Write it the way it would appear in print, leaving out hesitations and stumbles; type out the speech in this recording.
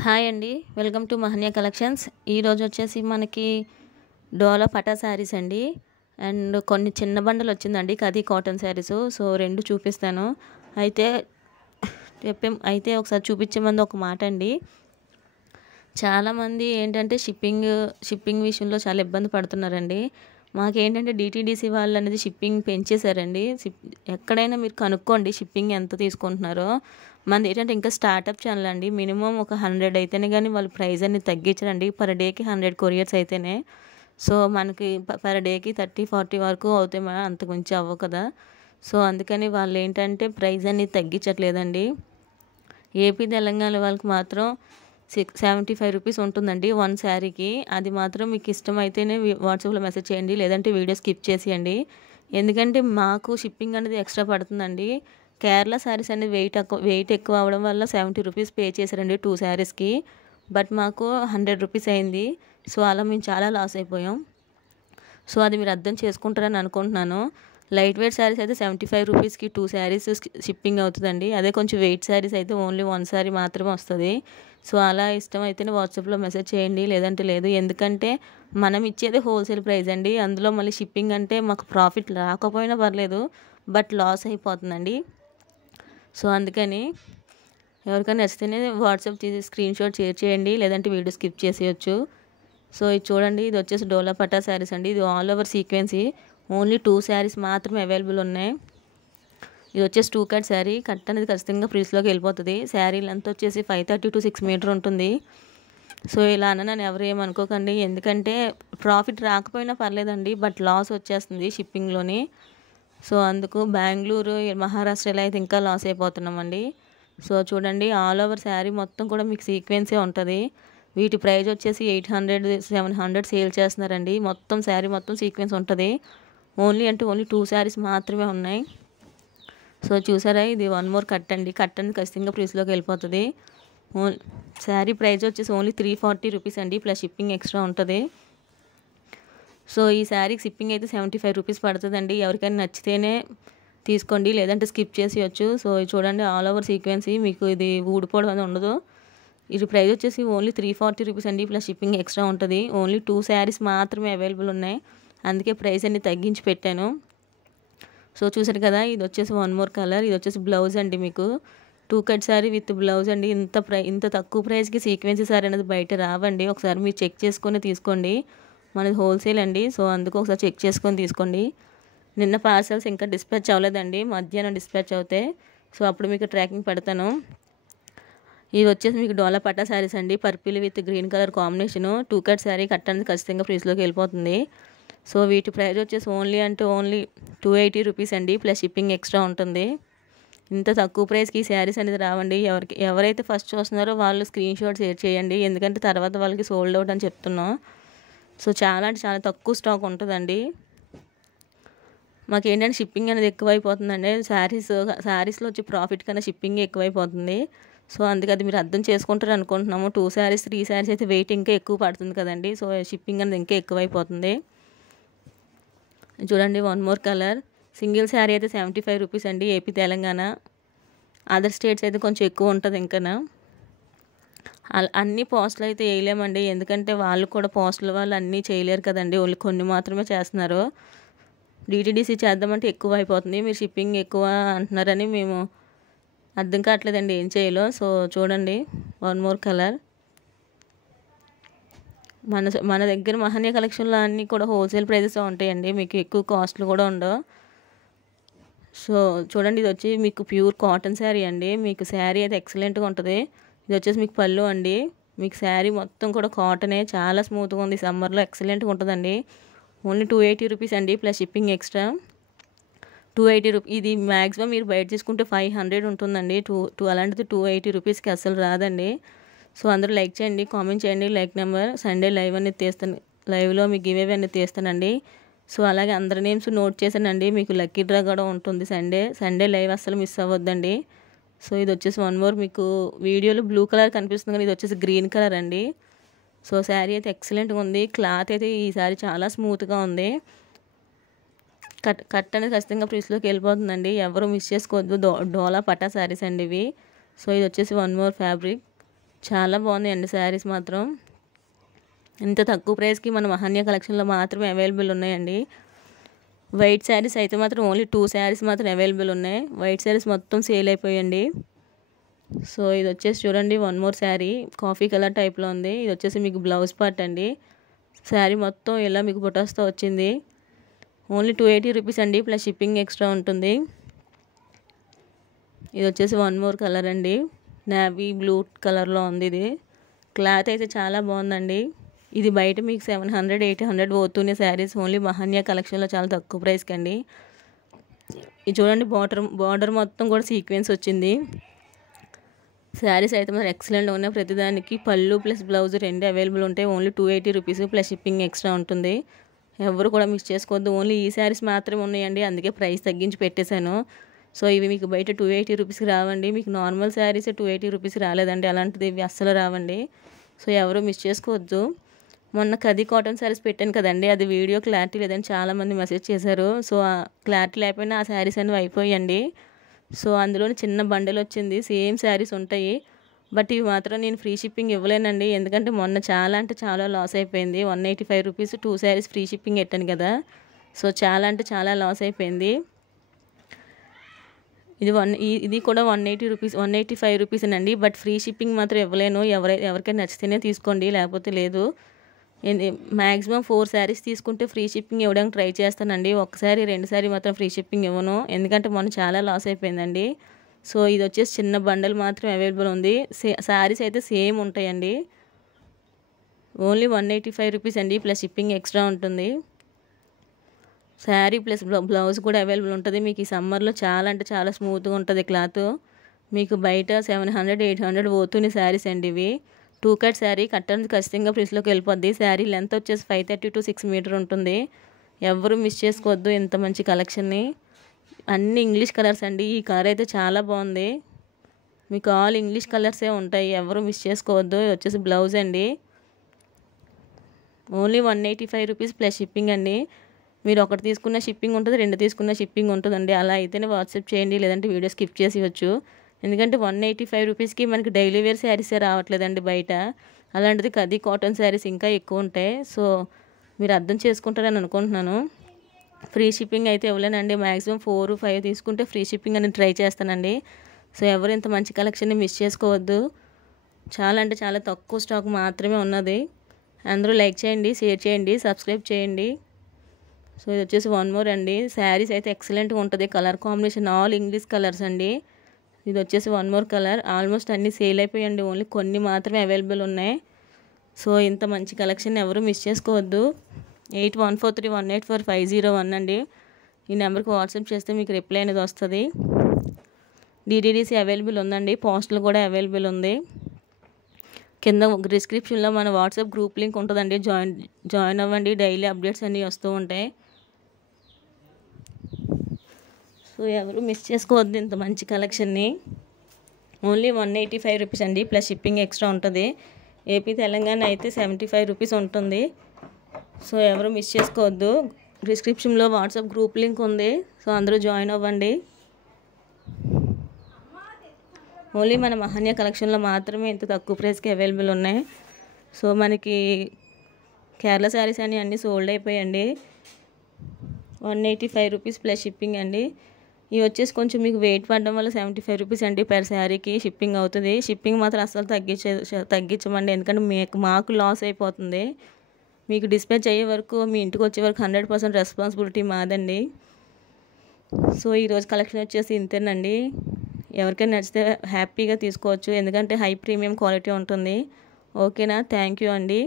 Hi అండి. Welcome to Mahanya collections. ఈరోజు వచ్చేసి మనకి డోలా పటా శారీస్ అండి. అండ్ కొన్ని చిన్న బండలు వచ్చిందండి ఖదీ కాటన్ శారీస్. సో 2 చూపిస్తాను. అయితే ఒకసారి చూపించే ముందు ఒక మాట అండి. చాలామంది ఏంటంటే షిప్పింగ్ విషయంలో చాలా ఇబ్బంది పడుతున్నారండి. మాకేంటంటే డిటీడీసీ వాళ్ళు అనేది షిప్పింగ్ పెంచేశారండి. ఎక్కడైనా మీరు కనుక్కోండి షిప్పింగ్ ఎంత తీసుకుంటున్నారో. మనది ఏంటంటే ఇంకా స్టార్టప్ ఛానల్ అండి. మినిమం ఒక 100 అయితేనే కానీ వాళ్ళు ప్రైస్ అనేది తగ్గించరండి. పర్ డేకి 100 కొరియర్స్ అయితేనే. సో మనకి పర్ డేకి 30-40 వరకు అవుతాయి, అంతకు మించి అవ్వవు కదా. సో అందుకని వాళ్ళు ఏంటంటే ప్రైస్ అనేది తగ్గించట్లేదండి. ఏపీ తెలంగాణ వాళ్ళకి మాత్రం 75 రూపీస్ ఉంటుందండి 1 శారీకి. అది మాత్రం మీకు ఇష్టమైతేనే వాట్సాప్లో మెసేజ్ చేయండి, లేదంటే వీడియో స్కిప్ చేసేయండి. ఎందుకంటే మాకు షిప్పింగ్ అనేది ఎక్స్ట్రా పడుతుందండి. కేరళ శారీస్ అనేది వెయిట్ ఎక్కువ అవ్వడం వల్ల 70 రూపీస్ పే చేశారండి 2 శారీస్కి. బట్ మాకు 100 రూపీస్ అయింది. సో అలా మేము చాలా లాస్ అయిపోయాం. సో అది మీరు అర్థం చేసుకుంటారని అనుకుంటున్నాను. లైట్ వెయిట్ శారీస్ అయితే 75 రూపీస్కి 2 శారీస్ షిప్పింగ్ అవుతుందండి. అదే కొంచెం వెయిట్ శారీస్ అయితే ఓన్లీ 1 శారీ మాత్రమే వస్తుంది. సో అలా ఇష్టమైతేనే వాట్సాప్లో మెసేజ్ చేయండి, లేదంటే లేదు. ఎందుకంటే మనం ఇచ్చేది హోల్సేల్ ప్రైస్ అండి. అందులో మళ్ళీ షిప్పింగ్ అంటే మాకు ప్రాఫిట్ రాకపోయినా పర్లేదు, బట్ లాస్ అయిపోతుందండి. సో అందుకని ఎవరికైనా నచ్చితేనే వాట్సాప్ చేసి స్క్రీన్ షాట్ షేర్ చేయండి, లేదంటే వీడియో స్కిప్ చేసేయచ్చు. సో ఇది చూడండి, ఇది వచ్చేసి డోలా పటా శారీస్ అండి. ఇది ఆల్ ఓవర్ సీక్వెన్సీ. ఓన్లీ 2 శారీస్ మాత్రమే అవైలబుల్ ఉన్నాయి. ఇది వచ్చేసి 2 కట్ శారీ. కట్ అనేది ఖచ్చితంగా ఫ్రీస్లోకి వెళ్ళిపోతుంది. శారీ లెంత్ వచ్చేసి 530 to 6 మీటర్ ఉంటుంది. సో ఇలా నన్ను ఎవరు ఏమనుకోకండి. ఎందుకంటే ప్రాఫిట్ రాకపోయినా పర్లేదండి, బట్ లాస్ వచ్చేస్తుంది షిప్పింగ్లోని. సో అందుకు బెంగళూరు, మహారాష్ట్రలో అయితే ఇంకా లాస్ అయిపోతున్నామండి. సో చూడండి, ఆల్ ఓవర్ శారీ మొత్తం కూడా మీకు సీక్వెన్సే ఉంటుంది. వీటి ప్రైస్ వచ్చేసి 800-700 సేల్ చేస్తున్నారండి. మొత్తం శారీ మొత్తం సీక్వెన్స్ ఉంటుంది. ఓన్లీ 2 శారీస్ మాత్రమే ఉన్నాయి. సో చూసారా, ఇది 1 మోర్ కట్ అండి. కట్ అనేది ఖచ్చితంగా ప్రైస్లోకి వెళ్ళిపోతుంది. శారీ ప్రైస్ వచ్చేసి ఓన్లీ 340 రూపీస్ అండి, ప్లస్ షిప్పింగ్ ఎక్స్ట్రా ఉంటుంది. సో ఈ శారీకి షిప్పింగ్ అయితే 75 రూపీస్ పడుతుందండి. ఎవరికైనా నచ్చితేనే తీసుకోండి, లేదంటే స్కిప్ చేసేయచ్చు. సో చూడండి, ఆల్ ఓవర్ సీక్వెన్సీ మీకు ఇది ఊడిపోవడం అనేది ఉండదు. ఇది ప్రైస్ వచ్చేసి ఓన్లీ 340 రూపీస్ అండి, ప్లస్ షిప్పింగ్ ఎక్స్ట్రా ఉంటుంది. ఓన్లీ 2 శారీస్ మాత్రమే అవైలబుల్ ఉన్నాయి, అందుకే ప్రైస్ అన్ని తగ్గించి పెట్టాను. సో చూసారు కదా, ఇది వచ్చేసి 1 మోర్ కలర్. ఇది వచ్చేసి బ్లౌజ్ అండి. మీకు 2 కట్ శారీ విత్ బ్లౌజ్ అండి. ఇంత తక్కువ ప్రైస్కి సీక్వెన్సీ శారీ అనేది బయట రావండి. ఒకసారి మీరు చెక్ చేసుకొని తీసుకోండి. మనది హోల్సేల్ అండి. సో అందుకు ఒకసారి చెక్ చేసుకొని తీసుకోండి. నిన్న పార్సల్స్ ఇంకా డిస్పాచ్ అవ్వలేదండి, మధ్యాహ్నం డిస్పాచ్ అవుతాయి. సో అప్పుడు మీకు ట్రాకింగ్ పెడతాను. ఇది వచ్చేసి మీకు డోలా పట్టా శారీస్ అండి. Purple with green colour combination. 2 cut sari. Cut అనేది ఖచ్చితంగా ఫ్రీస్లోకి వెళ్ళిపోతుంది. సో వీటి ప్రైస్ వచ్చేసి ఓన్లీ 280 రూపీస్ అండి, ప్లస్ షిప్పింగ్ ఎక్స్ట్రా ఉంటుంది. ఇంత తక్కువ ప్రైస్కి ఈ శారీస్ అనేది రావండి. ఎవరైతే ఫస్ట్ చూస్తున్నారో వాళ్ళు స్క్రీన్ షాట్ షేర్ చేయండి, ఎందుకంటే తర్వాత వాళ్ళకి సోల్డ్ అవుట్ అని చెప్తున్నాం. సో చాలా తక్కువ స్టాక్ ఉంటుందండి. మాకేంటంటే షిప్పింగ్ అనేది ఎక్కువైపోతుందండి. శారీస్లో వచ్చి ప్రాఫిట్ కన్నా షిప్పింగ్ ఎక్కువైపోతుంది. సో అందుకే అది మీరు అర్థం చేసుకుంటారు అనుకుంటున్నాము. 2 శారీస్ 3 శారీస్ అయితే వెయిట్ ఇంకా ఎక్కువ పడుతుంది కదండి. సో షిప్పింగ్ అనేది ఇంకా ఎక్కువైపోతుంది. చూడండి, 1 మోర్ కలర్. సింగిల్ శారీ అయితే 75 రూపీస్ అండి, ఏపీ తెలంగాణ. అదర్ స్టేట్స్ అయితే కొంచెం ఎక్కువ ఉంటుంది ఇంకా. అన్ని పోస్టులు అయితే వేయలేమండి, ఎందుకంటే వాళ్ళు కూడా పోస్టుల వాళ్ళు అన్నీ చేయలేరు కదండి. ఓన్లీ కొన్ని మాత్రమే చేస్తున్నారు. డిటీడీసీ చేద్దామంటే ఎక్కువ అయిపోతుంది. మీరు షిప్పింగ్ ఎక్కువ అంటున్నారని మేము అర్థం కావట్లేదండి ఏం చేయాలో. సో చూడండి, 1 మోర్ కలర్. మన దగ్గర మహన్య కలెక్షన్లో అన్నీ కూడా హోల్సేల్ ప్రైజెస్ ఉంటాయండి, మీకు ఎక్కువ కాస్ట్లు కూడా ఉండవు. సో చూడండి, ఇది వచ్చి మీకు ప్యూర్ కాటన్ శారీ అండి. మీకు శారీ అయితే ఎక్సలెంట్గా ఉంటుంది. ఇది వచ్చేసి మీకు పళ్ళు అండి. మీకు శారీ మొత్తం కూడా కాటనే, చాలా స్మూత్గా ఉంది. సమ్మర్లో ఎక్సలెంట్గా ఉంటుందండి. ఓన్లీ 280 రూపీస్ అండి, ప్లస్ షిప్పింగ్ ఎక్స్ట్రా. 280 రూపీస్. ఇది మ్యాక్సిమం మీరు బయట తీసుకుంటే 500 ఉంటుందండి. అలాంటిది 280 రూపీస్కి అస్సలు రాదండి. సో అందరూ లైక్ చేయండి, కామెంట్ చేయండి. లైక్ నెంబర్ సండే లైవ్ అనేది తీస్తాను. లైవ్లో మీకు గివ్ అవే అనేది తీస్తానండి. సో అలాగే అందరి నేమ్స్ నోట్ చేశానండి. మీకు లక్కీ డ్రా కూడా ఉంటుంది సండే లైవ్, అస్సలు మిస్ అవ్వద్దండి. సో ఇది వచ్చేసి 1 మోర్. మీకు వీడియోలో బ్లూ కలర్ కనిపిస్తుంది కానీ ఇది వచ్చేసి గ్రీన్ కలర్ అండి. సో శారీ అయితే ఎక్సలెంట్గా ఉంది. క్లాత్ అయితే ఈ శారీ చాలా స్మూత్గా ఉంది. కట్ అనేది ఖచ్చితంగా ప్రీస్లోకి వెళ్ళిపోతుందండి, ఎవరు మిస్ చేసుకోవద్దు. డోలా పటా శారీస్ అండి ఇవి. సో ఇది వచ్చేసి 1 మోర్ ఫ్యాబ్రిక్. చాలా బాగున్నాయండి శారీస్ మాత్రం. ఇంత తక్కువ ప్రైస్కి మన మహన్య కలెక్షన్లో మాత్రమే అవైలబుల్ ఉన్నాయండి. వైట్ శారీస్ అయితే మాత్రం ఓన్లీ 2 శారీస్ మాత్రం అవైలబుల్ ఉన్నాయి. వైట్ శారీస్ మొత్తం సేల్ అయిపోయండి. సో ఇది వచ్చేసి చూడండి, one more sari coffee colour టైప్లో ఉంది. ఇది వచ్చేసి మీకు బ్లౌజ్ పార్ట్ అండి. శారీ మొత్తం ఇలా మీకు బుటాస్తో వచ్చింది. ఓన్లీ 280 రూపీస్ అండి, ప్లస్ షిప్పింగ్ ఎక్స్ట్రా ఉంటుంది. ఇది వచ్చేసి వన్ మోర్ కలర్ అండి, నేవీ బ్లూ కలర్లో ఉంది. ఇది క్లాత్ అయితే చాలా బాగుందండి. ఇది బయట మీకు 700, 800 పోతూనే శారీస్ ఓన్లీ మహన్య కలెక్షన్లో చాలా తక్కువ ప్రైస్కి అండి. ఇది చూడండి, బార్డర్ మొత్తం కూడా సీక్వెన్స్ వచ్చింది. శారీస్ అయితే మరి ఎక్సలెంట్గా ఉన్నాయి. ప్రతిదానికి పళ్ళు ప్లస్ బ్లౌజ్ 2 అవైలబుల్ ఉంటాయి. Only 280 rupees plus shipping extra ఉంటుంది. ఎవరు కూడా మిస్ చేసుకోవద్దు. ఓన్లీ ఈ శారీస్ మాత్రమే ఉన్నాయండి, అందుకే ప్రైస్ తగ్గించి పెట్టేశాను. సో ఇవి మీకు బయట 280 రూపీస్కి రావండి. మీకు నార్మల్ శారీస్ 280 రూపీస్కి రాలేదండి, అలాంటిది ఇవి అస్సలు రావండి. సో ఎవరు మిస్ చేసుకోవద్దు. మొన్న ఖదీ కాటన్ శారీస్ పెట్టాను కదండి, అది వీడియో క్లారిటీ లేదని చాలామంది మెసేజ్ చేశారు. సో క్లారిటీ లేకపోయినా ఆ శారీస్ అనేవి అయిపోయాయండి. సో అందులోని చిన్న బండిల్ వచ్చింది, సేమ్ శారీస్ ఉంటాయి. బట్ ఇవి మాత్రం నేను ఫ్రీ షిప్పింగ్ ఇవ్వలేనండి, ఎందుకంటే మొన్న చాలా అంటే చాలా లాస్ అయిపోయింది. 185 రూపీస్ 2 శారీస్ ఫ్రీ షిప్పింగ్ పెట్టాను కదా. సో చాలా అంటే చాలా లాస్ అయిపోయింది. ఇది కూడా 180 రూపీస్ 185 రూపీసేనండి. బట్ ఫ్రీ షిప్పింగ్ మాత్రం ఇవ్వలేను. ఎవరికైనా నచ్చితేనే తీసుకోండి, లేకపోతే లేదు. మ్యాక్సిమం 4 శారీస్ తీసుకుంటే ఫ్రీ షిప్పింగ్ ఇవ్వడానికి ట్రై చేస్తానండి. ఒకసారి 2 సారీ మాత్రం ఫ్రీ షిప్పింగ్ ఇవ్వను, ఎందుకంటే మొన్న చాలా లాస్ అయిపోయిందండి. సో ఇది వచ్చేసి చిన్న బండల్ మాత్రం అవైలబుల్ ఉంది. శారీస్ అయితే సేమ్ ఉంటాయండి. ఓన్లీ 185 రూపీస్ అండి, ప్లస్ షిప్పింగ్ ఎక్స్ట్రా ఉంటుంది. శారీ ప్లస్ బ్లౌజ్ కూడా అవైలబుల్ ఉంటుంది. మీకు ఈ సమ్మర్లో చాలా అంటే చాలా స్మూత్గా ఉంటుంది క్లాత్. మీకు బయట 700, 800 పోతున్న శారీస్ అండి ఇవి. 2 కట్ శారీ కట్టడానికి ఖచ్చితంగా ప్రిస్లోకి వెళ్ళిపోద్ది. శారీ లెంత్ వచ్చేసి 530 to 6 మీటర్ ఉంటుంది. ఎవరు మిస్ చేసుకోవద్దు ఇంత మంచి కలెక్షన్ని. అన్ని ఇంగ్లీష్ కలర్స్ అండి. ఈ కలర్ అయితే చాలా బాగుంది. మీకు ఆల్ ఇంగ్లీష్ కలర్సే ఉంటాయి, ఎవరు మిస్ చేసుకోవద్దు. ఇది వచ్చేసి బ్లౌజ్ అండి. ఓన్లీ 185 రూపీస్ ప్లస్ షిప్పింగ్ అండి. మీరు ఒకటి తీసుకున్న షిప్పింగ్ ఉంటుంది, 2 తీసుకున్న షిప్పింగ్ ఉంటుందండి. అలా అయితేనే వాట్సాప్ చేయండి, లేదంటే వీడియో స్కిప్ చేసి ఇవ్వచ్చు. ఎందుకంటే 185 రూపీస్కి మనకి డైలీ వేర్ శారీసే రావట్లేదండి బయట. అలాంటిది ఖదీ కాటన్ శారీస్ ఇంకా ఎక్కువ ఉంటాయి. సో మీరు అర్థం చేసుకుంటారని అనుకుంటున్నాను. ఫ్రీ షిప్పింగ్ అయితే ఇవ్వలేనండి. మ్యాక్సిమం 4, 5 తీసుకుంటే ఫ్రీ షిప్పింగ్ అని ట్రై చేస్తానండి. సో ఎవరు ఇంత మంచి కలెక్షన్ని మిస్ చేసుకోవద్దు. చాలా అంటే చాలా తక్కువ స్టాక్ మాత్రమే ఉన్నది. అందరూ లైక్ చేయండి, షేర్ చేయండి, సబ్స్క్రైబ్ చేయండి. సో ఇది వచ్చేసి వన్ మోర్ అండి. శారీస్ అయితే ఎక్సలెంట్గా ఉంటుంది. Colour combination all English colours అండి. ఇది వచ్చేసి వన్ మోర్ కలర్. ఆల్మోస్ట్ అన్నీ సేల్ అయిపోయండి, ఓన్లీ కొన్ని మాత్రమే అవైలబుల్ ఉన్నాయి. సో ఇంత మంచి కలెక్షన్ ఎవరు మిస్ చేసుకోవద్దు. 8143184501 అండి. ఈ నెంబర్కి వాట్సాప్ చేస్తే మీకు రిప్లై అనేది వస్తుంది. డిటీడీసీ అవైలబుల్ ఉందండి, పోస్టులు కూడా అవైలబుల్ ఉంది. కింద డిస్క్రిప్షన్లో మన వాట్సాప్ గ్రూప్ లింక్ ఉంటుందండి, జాయిన్ అవ్వండి. డైలీ అప్డేట్స్ అన్నీ వస్తూ ఉంటాయి. సో ఎవరు మిస్ చేసుకోవద్దు ఇంత మంచి కలెక్షన్ని. ఓన్లీ 185 రూపీస్ అండి, ప్లస్ షిప్పింగ్ ఎక్స్ట్రా ఉంటుంది. ఏపీ తెలంగాణ అయితే 75 రూపీస్ ఉంటుంది. సో ఎవరు మిస్ చేసుకోవద్దు. డిస్క్రిప్షన్లో వాట్సాప్ గ్రూప్ లింక్ ఉంది, సో అందరూ జాయిన్ అవ్వండి. ఓన్లీ మన మహన్య కలెక్షన్లో మాత్రమే ఇంత తక్కువ ప్రైస్కి అవైలబుల్ ఉన్నాయి. సో మనకి కేరళ శారీస్ అని అన్నీ సోల్డ్ అయిపోయండి. 185 రూపీస్ ప్లస్ షిప్పింగ్ అండి. ఇవి వచ్చేసి కొంచెం మీకు వెయిట్ పడడం వల్ల 75 రూపీస్ అండి పర్ శారీకి షిప్పింగ్ అవుతుంది. షిప్పింగ్ మాత్రం అసలు తగ్గించమండి, ఎందుకంటే మాకు లాస్ అయిపోతుంది. మీకు డిస్పాచ్ అయ్యే వరకు, మీ ఇంటికి వచ్చే వరకు 100% రెస్పాన్సిబిలిటీ మాదండి. సో ఈరోజు కలెక్షన్ వచ్చేసి ఇంతేనండి. ఎవరికైనా నచ్చితే హ్యాపీగా తీసుకోవచ్చు, ఎందుకంటే హై ప్రీమియం క్వాలిటీ ఉంటుంది. ఓకేనా, థ్యాంక్ యూ అండి.